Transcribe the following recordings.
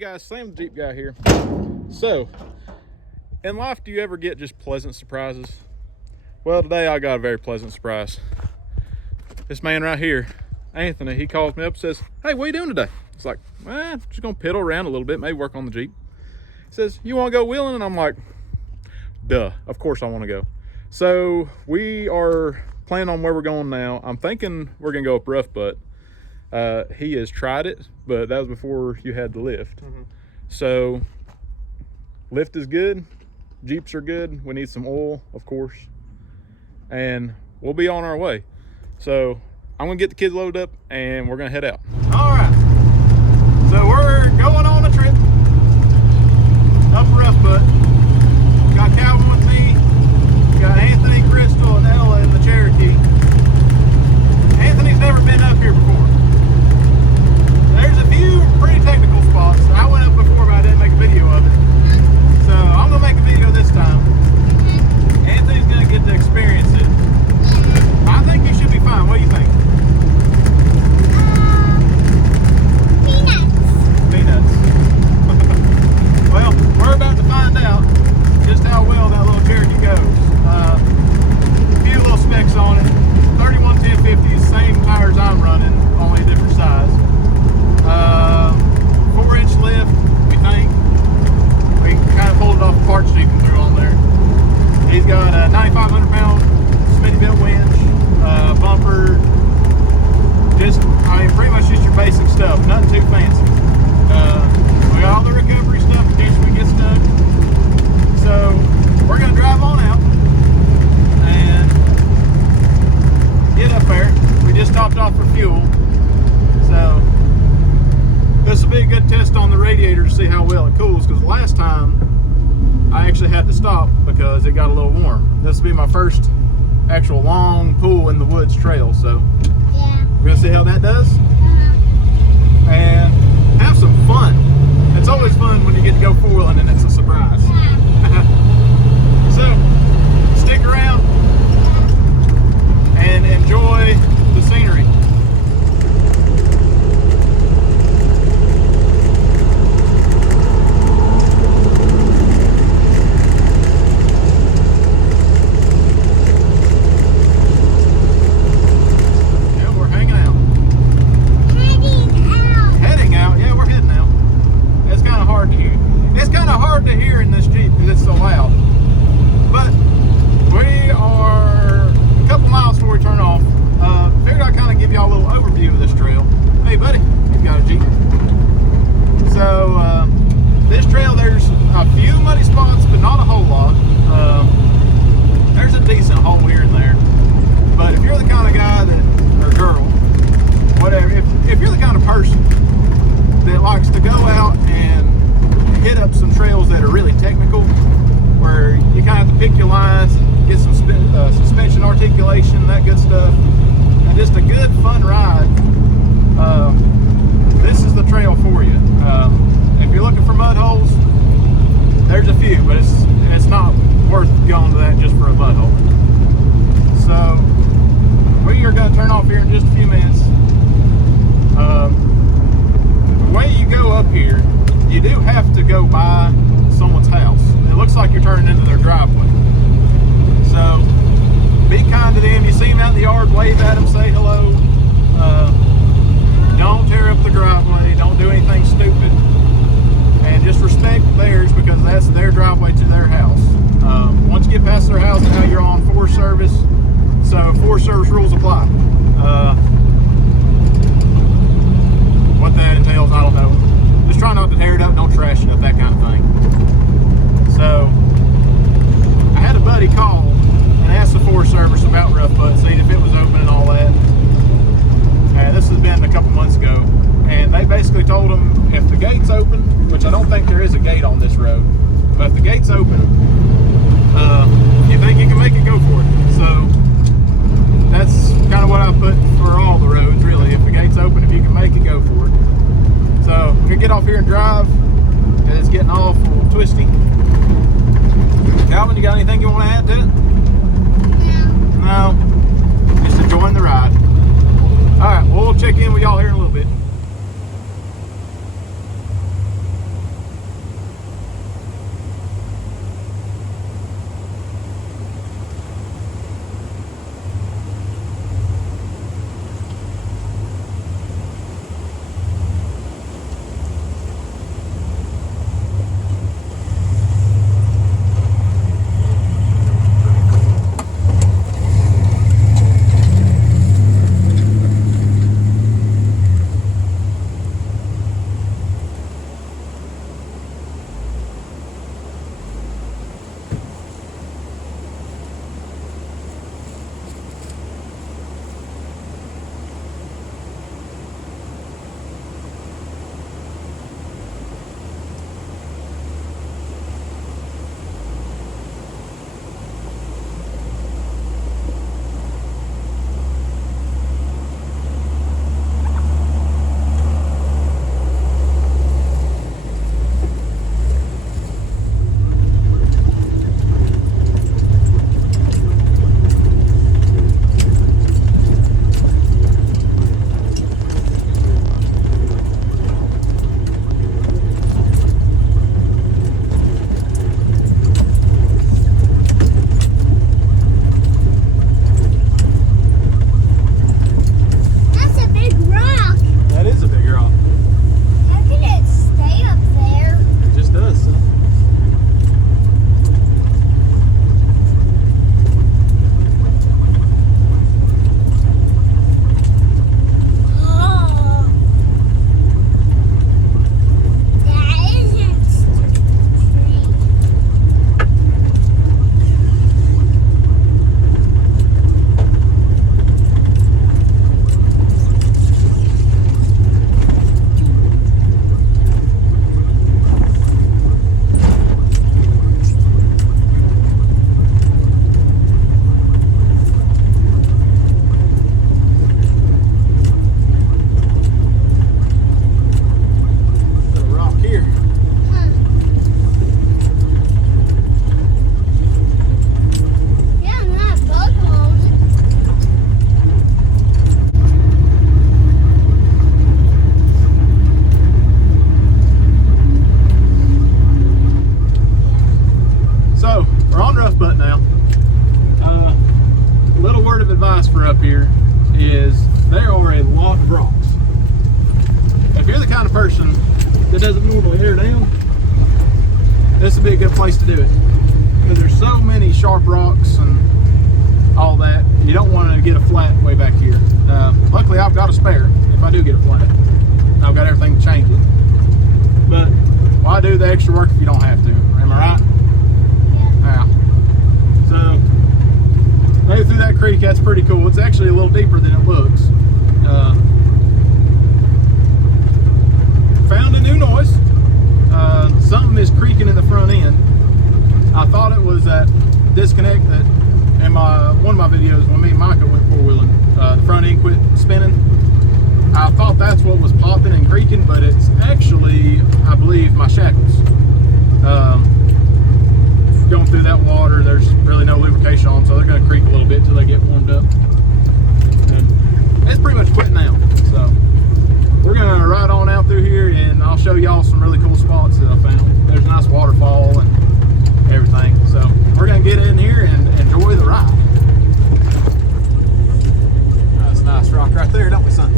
guys, Sam the Jeep Guy here. So, in life, do you ever get just pleasant surprises? Well, today I got a very pleasant surprise. This man right here, Anthony, he calls me up and says, "Hey, what are you doing today?" It's like, "Well, just gonna piddle around a little bit, maybe work on the Jeep." He says, "You wanna go wheeling?" And I'm like, duh, of course I wanna go. So we are planning on where we're going now. I'm thinking we're gonna go up Rough Butt. He has tried it, but that was before you had the lift. So lift is good, Jeeps are good. We need some oil, of course, and we'll be on our way. So I'm gonna get the kids loaded up and we're gonna head out. All right, so we're going on a trip up Rough Butt. Got Calvin with me, got Anthony, Crystal, and Ella in the Cherokee. Anthony's never been up here before. There's a few pretty technical spots. I went up before, but I didn't make a video of it. So I'm gonna make a video this time. Anthony's gonna get to experience it. I think he should be fine. What do you think? Peanuts. Well, we're about to find out just how well that little Cherokee goes. A few little specs on it. 31 1050s, same tires I'm running, only a different size. 4-inch lift, we think. We kind of pulled it off the parts sheet and threw on there. He's got a 9,500 pound Smittybilt winch, bumper, just, I mean, pretty much just your basic stuff, nothing too fancy. We got all the recovery stuff in case we get stuck. So we're gonna drive on out and get up there. We just stopped off for fuel, so this will be a good test on the radiator to see how well it cools, because last time I actually had to stop because it got a little warm. This will be my first actual long pull in the woods trail, so yeah, we're gonna see how that does and have some fun. It's always fun when you get to go four-wheeling and it's a surprise. So stick around and enjoy the scenery. To hear in this Jeep because it's so loud, but we are a couple miles before we turn off. Figured I'd kind of give y'all a little overview of this trail. Hey buddy, you've got a Jeep. So this trail, there's a few muddy spots, but not a whole lot. There's a decent hole here and there, but if you're the kind of guy that, or girl, whatever, if you're the kind of person that likes to go out and hit up some trails that are really technical, where you kind of have to pick your lines, get some suspension articulation, that good stuff, and just a good fun ride, this is the trail for you. If you're looking for mud holes, there's a few, but it's not worth going to that just for a mud hole. So we are going to turn off here in just a few minutes. The way you go up here, you do have to go by someone's house. It looks like you're turning into their driveway. So be kind to them. You see them out in the yard, wave at them, say hello. Don't tear up the driveway. Don't do anything stupid. And just respect theirs, because that's their driveway to their house. Once you get past their house, now you're on Forest Service. So Forest Service rules apply. What that entails, I don't know. Just try not to tear it up, don't trash it up, that kind of thing. So I had a buddy call and ask the Forest Service about Rough Butt, see if it was open and all that. And this has been a couple months ago, and they basically told them if the gate's open, which I don't think there is a gate on this road, but if the gate's open, you think you can make it, go for it. So that's kind of what I put for all the roads, really. If the gate's open, if you can make it, go for it. So we're gonna get off here and drive, and it's getting awful twisty. advice for up here is there are a lot of rocks. If you're the kind of person that doesn't normally air down, this would be a good place to do it, because there's so many sharp rocks and all that. You don't want to get a flat way back here. Luckily I've got a spare if I do get a flat. I've got everything to change it, but why do the extra work if you don't have to? Am I right? Yeah. So maybe through that creek, that's pretty cool. It's actually a little deeper than it looks. Found a new noise. Something is creaking in the front end. I thought it was that disconnect that in one of my videos when me and Micah went four-wheeling, the front end quit spinning. I thought that's what was popping and creaking, but it's actually, I believe, my shackles. Going through that water, there's really no lubrication on them, so they're going to creak a little bit till they get warmed up. And it's pretty much quitting now. So we're going to ride on out through here, and I'll show y'all some really cool spots that I found. There's a nice waterfall and everything. So we're going to get in here and enjoy the ride. That's a nice rock right there, don't we, son?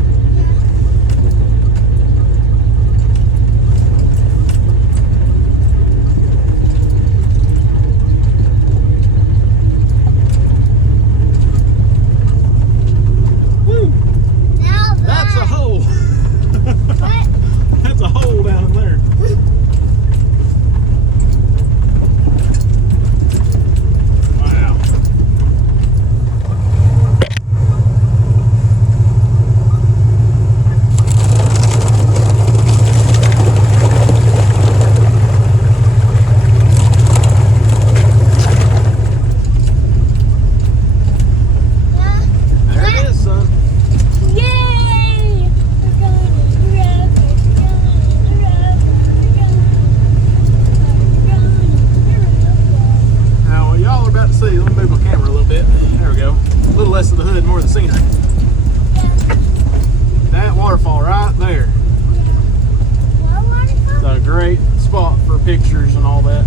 Of the hood, more of the scenery. That waterfall right there. It's a great spot for pictures and all that.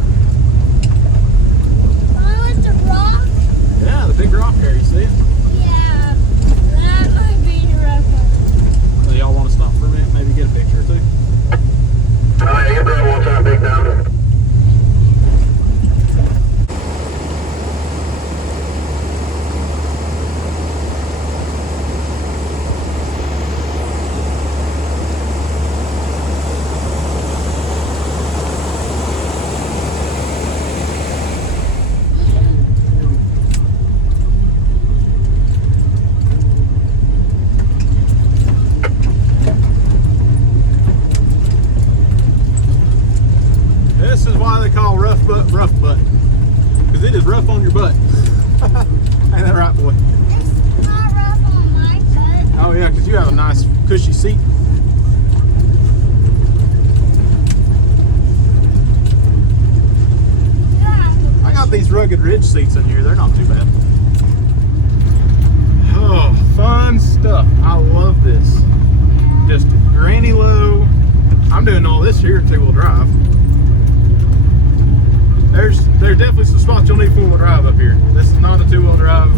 With the rock? Yeah, the big rock there, you see it? Yeah, that might be the rock one. So y'all want to stop for a minute, maybe get a picture or two? Get that one time, big down. This is why they call rough butt, because it is rough on your butt. Ain't that right, boy? It's not rough on my butt. Oh yeah, because you have a nice cushy seat. I got these rugged ridge seats in here. They're not too bad. Oh, fun stuff. I love this. Just granny low. I'm doing all this here two-wheel drive. There's definitely some spots you'll need four-wheel drive up here. This is not a two-wheel drive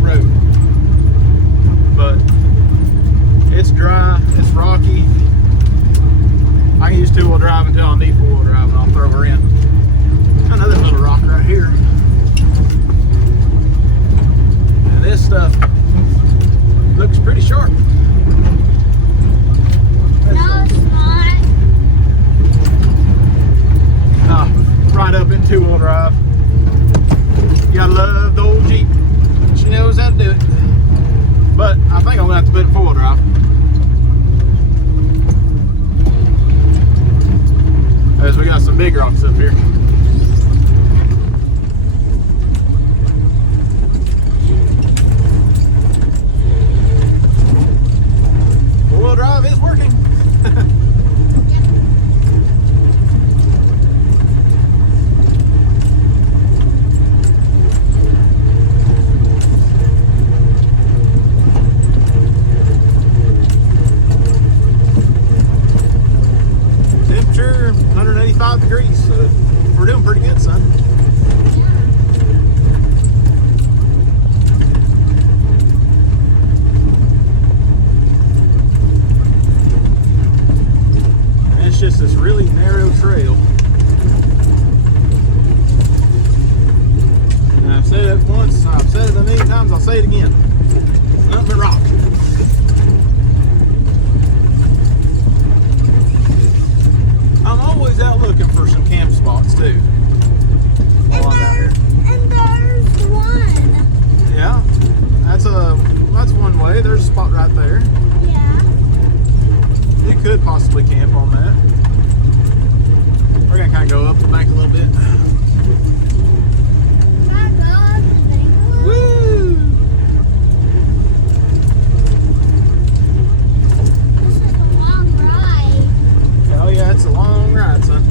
road, but it's dry, it's rocky. I can use two-wheel drive until I need four-wheel drive, and I'll throw her in. Another little rock right here. And this stuff looks pretty sharp. No, it's not. Right up in two-wheel drive. You gotta love the old Jeep. She knows how to do it. But I think I'm gonna have to put it in four-wheel drive. As we got some big rocks up here. Four-wheel drive is working. Temperature 185 degrees, so just this really narrow trail. And I've said it once, I've said it a million times, I'll say it again. It's nothing but rock. I'm always out looking for some camp spots too. While I'm out here. And there's one. Yeah, that's one way. There's a spot right there. Yeah. You could possibly camp on that. We're gonna kind of go up the bank a little bit. Can I go up the bank a little? Woo! This is a long ride. Oh yeah, it's a long ride, son.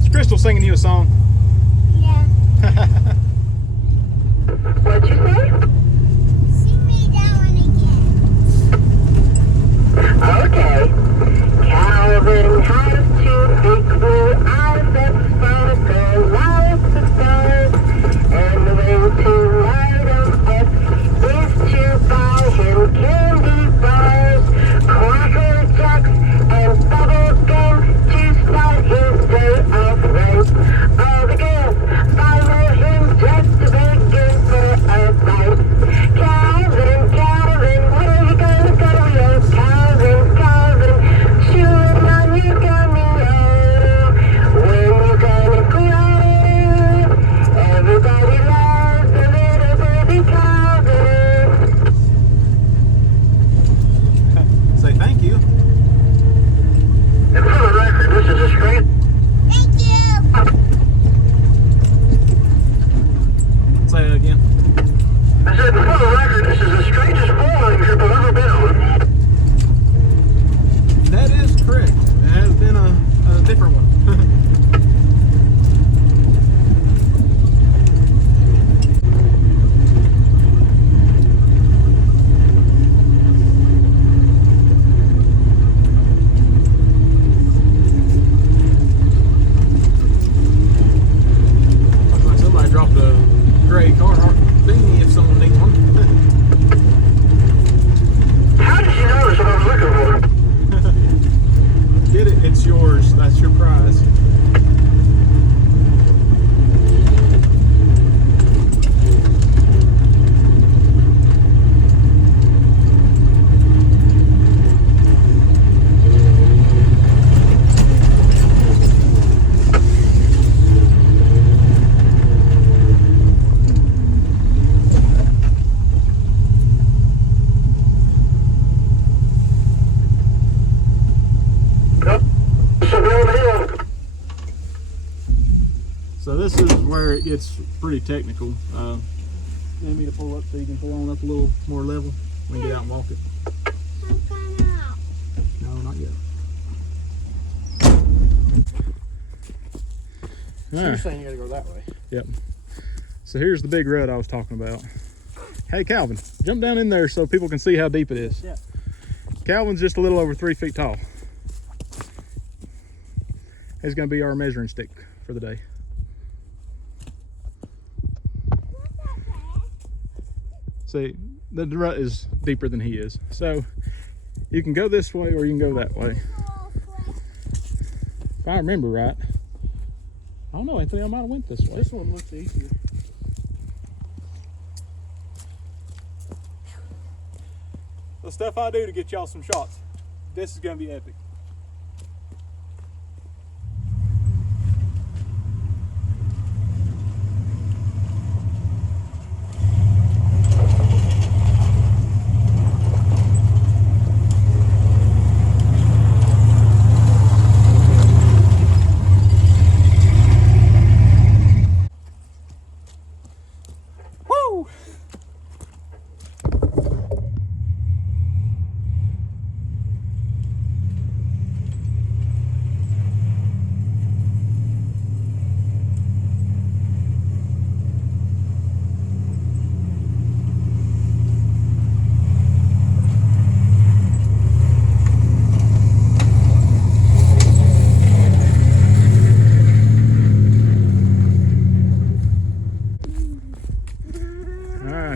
Is Crystal singing you a song? Yeah. What'd you say? Sing me that one again. Okay. Calvin has two big blue eyes that sparkle like the stars. And the way to light them up is to buy him candy bars, Cracker Jacks, and bubble gum to start his day off right. All the girls follow him just to begin for advice. Calvin, Calvin, where you gonna go? Yes, Calvin, Calvin, chewing on your gummy oil. When you gonna grow? Everybody loves a little baby Calvin. Say thank you. And for the record, this is a straight. Thank you. Say it again. I said, for the record, this is the strangest bowling trip I've ever been on. That is correct. It has been a different one. Looks like somebody dropped a gray Carhartt beanie if someone needs one. How did you notice what I was looking for? Get it, it's yours. That's your prize. Nope. Seville Hill. So this is where it gets pretty technical. Need me to pull up so you can pull on up a little more level. We can get out and walk it. I'm coming out. No, not yet. So you're saying you gotta go that way? Yep. So here's the big rut I was talking about. Hey Calvin, jump down in there so people can see how deep it is. Yeah. Calvin's just a little over 3 feet tall. He's gonna be our measuring stick for the day. See, the rut is deeper than he is. So you can go this way or you can go that way. If I remember right. I don't know, Anthony, I might have went this way. This one looks easier. the stuff I do to get y'all some shots. This is gonna be epic. Woo!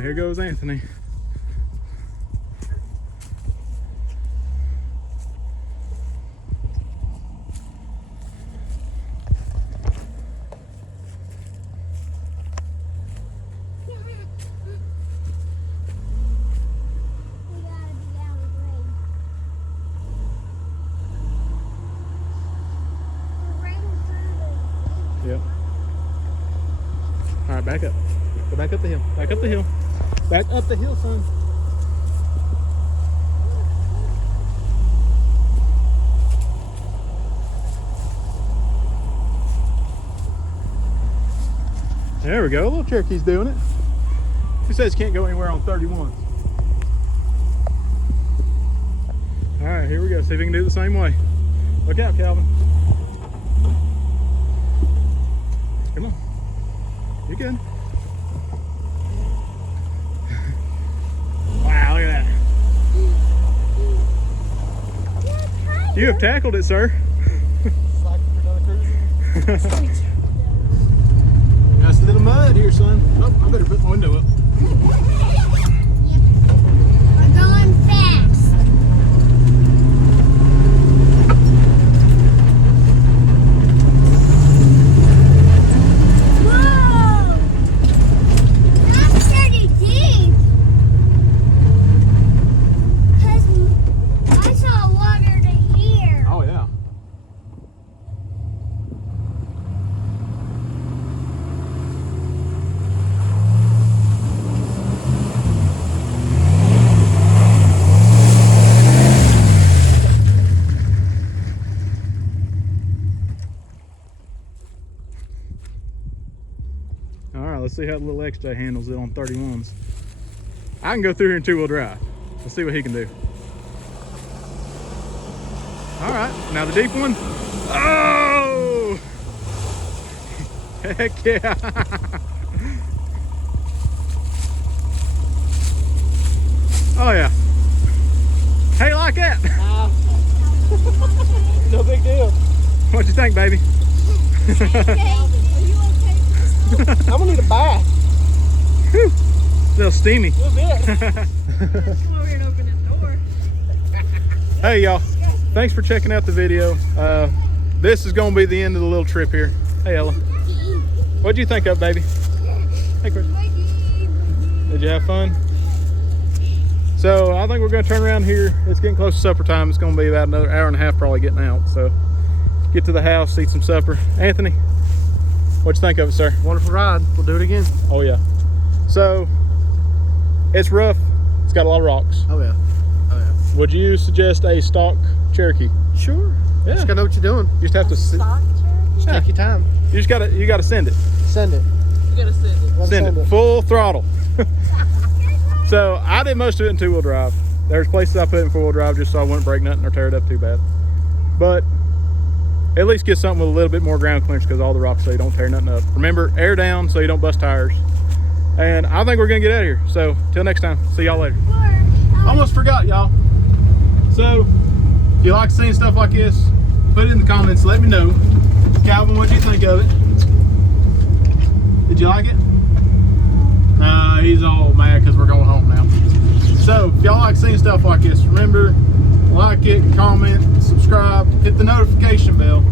Here goes Anthony. Yep. All right, back up. Go back up the hill. Back up the hill. Back up the hill, son. There we go. Little Cherokee's doing it. He says can't go anywhere on 31. All right, here we go. See if we can do it the same way. Look out, Calvin. Come on. You good? Wow, look at that. You have tackled it, sir. Nice little mud here, son. Oh, I better put my window up. We're going fast. Whoa! That's pretty deep. 'Cause I saw water to here. Oh, yeah. All right, let's see how the little XJ handles it on 31s. I can go through here in two-wheel drive. Let's see what he can do. All right, now the deep one. Oh! Heck yeah! Oh yeah. How you like that? No big deal. What'd you think, baby? Okay. Are you okay? I'm gonna need a bath. Whew. A little steamy. A little bit. Come over here and open the door. Hey y'all, thanks for checking out the video. This is gonna be the end of the little trip here. Hey Ella, what'd you think of it, baby? Hey Chris, did you have fun? So I think we're gonna turn around here. It's getting close to supper time. It's gonna be about another hour and a half probably getting out. So get to the house, eat some supper. Anthony, what'd you think of it, sir? Wonderful ride. We'll do it again. Oh yeah. So it's rough. It's got a lot of rocks. Oh yeah. Oh yeah. Would you suggest a stock Cherokee? Sure. Yeah. Just gotta know what you're doing. You just have to Just Yeah. take your time. you gotta send it. Send it. You gotta send it. Gotta Send it full throttle. So I did most of it in two-wheel drive. There's places I put it in four-wheel drive just so I wouldn't break nothing or tear it up too bad. But at least get something with a little bit more ground clearance because all the rocks so you don't tear nothing up. Remember, air down so you don't bust tires. And I think we're gonna get out of here. So till next time, see y'all later. Almost forgot, y'all. So if you like seeing stuff like this, put it in the comments, let me know. Calvin, what'd you think of it? Did you like it? Nah, he's all mad because we're going home now. So if y'all like seeing stuff like this, remember, like it, comment, subscribe, hit the notification bell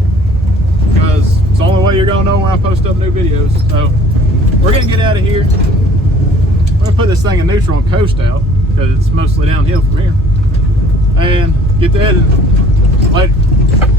because it's the only way you're gonna know when I post up new videos. So we're gonna get out of here. I'm gonna put this thing in neutral and coast out because it's mostly downhill from here. and get the editing. Later.